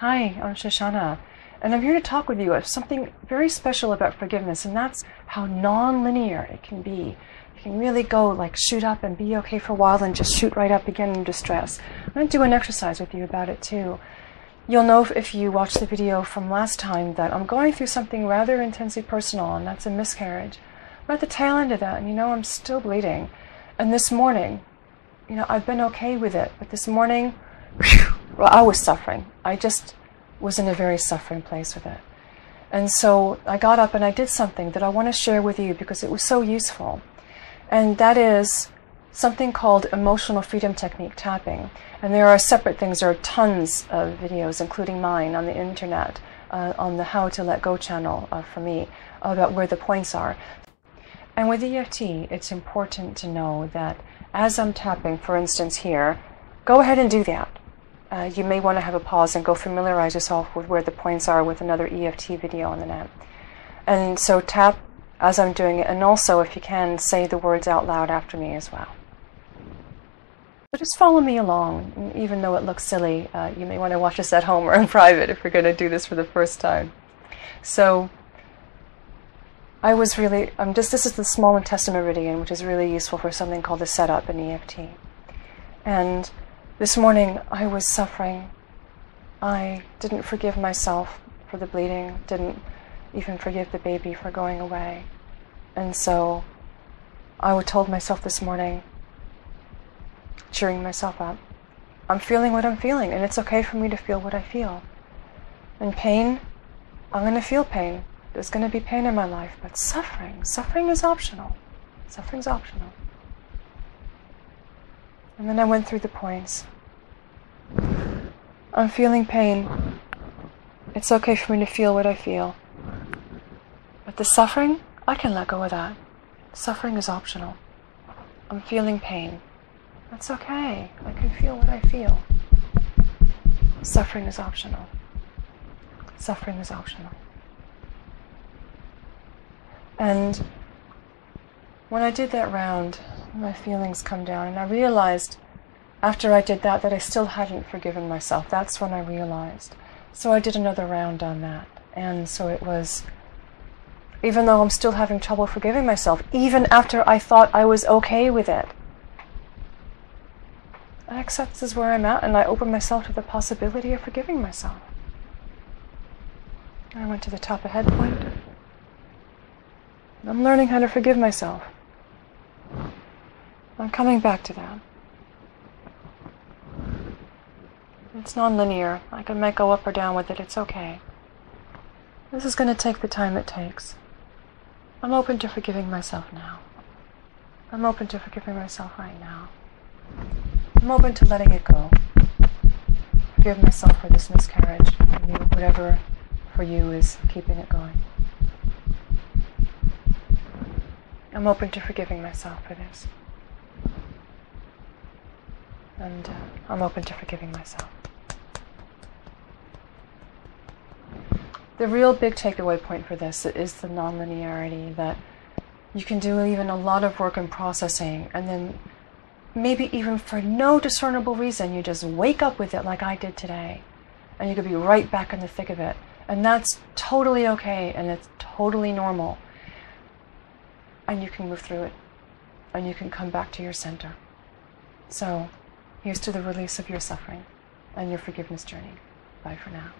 Hi, I'm Shoshana, and I'm here to talk with you about something very special about forgiveness, and that's how non-linear it can be. It can really go like shoot up and be okay for a while and just shoot right up again in distress. I'm going to do an exercise with you about it too. You'll know if you watched the video from last time that I'm going through something rather intensely personal, and that's a miscarriage. I'm at the tail end of that, and I'm still bleeding. And this morning, I've been okay with it, but this morning, well, I was suffering. I just was in a very suffering place with it. And so I got up and I did something that I want to share with you because it was so useful. And that is something called emotional freedom technique tapping. And there are separate things. There are tons of videos, including mine, on the internet, on the How to Let Go channel for me, about where the points are. And with EFT, it's important to know that as I'm tapping, for instance here, go ahead and do that. You may want to have a pause and go familiarize yourself with where the points are with another EFT video on the net. And so tap as I'm doing it, and also, if you can, say the words out loud after me as well. So just follow me along, and even though it looks silly, you may want to watch this at home or in private if you're going to do this for the first time. So I was really, this is the small intestine meridian, which is really useful for something called the setup in EFT. And this morning I was suffering. I didn't forgive myself for the bleeding, didn't even forgive the baby for going away. And so I told myself this morning, cheering myself up, I'm feeling what I'm feeling, and it's okay for me to feel what I feel. And pain, I'm going to feel pain. There's going to be pain in my life, but suffering is optional. Suffering's optional. And then I went through the points. I'm feeling pain. It's okay for me to feel what I feel. But the suffering, I can let go of that. Suffering is optional. I'm feeling pain. That's okay. I can feel what I feel. Suffering is optional. Suffering is optional. And when I did that round, my feelings come down, and I realized after I did that I still hadn't forgiven myself. That's when I realized. So I did another round on that. And so it was, even though I'm still having trouble forgiving myself, even after I thought I was okay with it, I accept this is where I'm at, and I open myself to the possibility of forgiving myself. I went to the top of head point. I'm learning how to forgive myself. I'm coming back to that. It's non-linear. I might go up or down with it. It's okay. This is going to take the time it takes. I'm open to forgiving myself now. I'm open to forgiving myself right now. I'm open to letting it go. Forgive myself for this miscarriage. Whatever for you is keeping it going. I'm open to forgiving myself for this. And I'm open to forgiving myself. The real big takeaway point for this is the non-linearity, that you can do even a lot of work in processing, and then maybe even for no discernible reason, you just wake up with it like I did today, and you could be right back in the thick of it. And that's totally okay, and it's totally normal. And you can move through it, and you can come back to your center. So here's to the release of your suffering and your forgiveness journey. Bye for now.